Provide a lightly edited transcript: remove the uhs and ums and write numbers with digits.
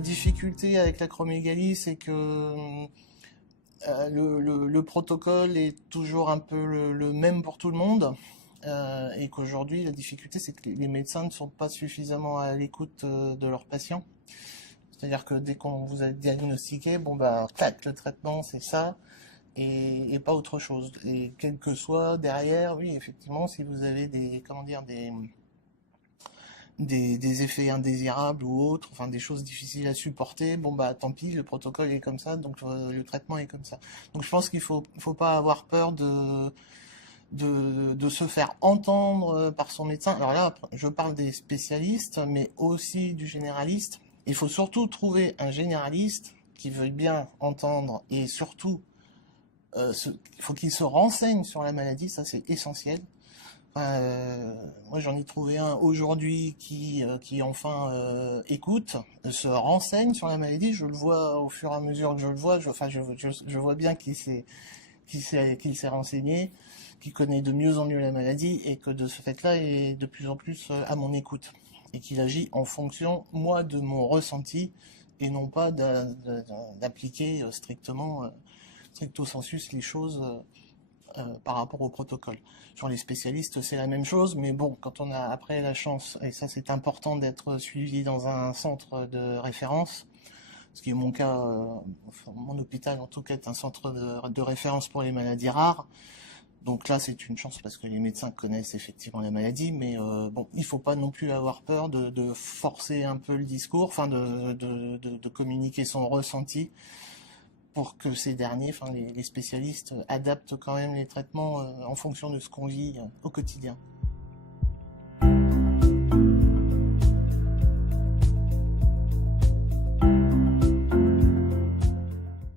la difficulté avec l'acromégalie, c'est que le protocole est toujours un peu le même pour tout le monde. Et qu'aujourd'hui, la difficulté, c'est que les médecins ne sont pas suffisamment à l'écoute de leurs patients. C'est-à-dire que dès qu'on vous a diagnostiqué, bon bah, tac, le traitement, c'est ça, et pas autre chose. Et quel que soit derrière, oui, effectivement, si vous avez des, comment dire, des effets indésirables ou autres, enfin des choses difficiles à supporter, bon bah tant pis, le protocole est comme ça, donc le traitement est comme ça. Donc je pense qu'il faut pas avoir peur de se faire entendre par son médecin. Alors là, je parle des spécialistes, mais aussi du généraliste. Il faut surtout trouver un généraliste qui veuille bien entendre et surtout, il faut qu'il se renseigne sur la maladie, ça c'est essentiel. Moi, j'en ai trouvé un aujourd'hui qui enfin écoute, se renseigne sur la maladie. Je le vois au fur et à mesure que je le vois. Je vois bien qu'il s'est renseigné, qu'il connaît de mieux en mieux la maladie et que de ce fait-là, il est de plus en plus à mon écoute et qu'il agit en fonction, moi, de mon ressenti et non pas d'appliquer strictement, stricto sensus les choses par rapport au protocole. Sur les spécialistes, c'est la même chose, mais bon, quand on a après la chance, et ça c'est important d'être suivi dans un centre de référence, ce qui est mon cas, enfin, mon hôpital en tout cas est un centre de référence pour les maladies rares. Donc là, c'est une chance parce que les médecins connaissent effectivement la maladie, mais bon, il faut pas non plus avoir peur de forcer un peu le discours, enfin de communiquer son ressenti pour que ces derniers, enfin les spécialistes, adaptent quand même les traitements en fonction de ce qu'on vit au quotidien.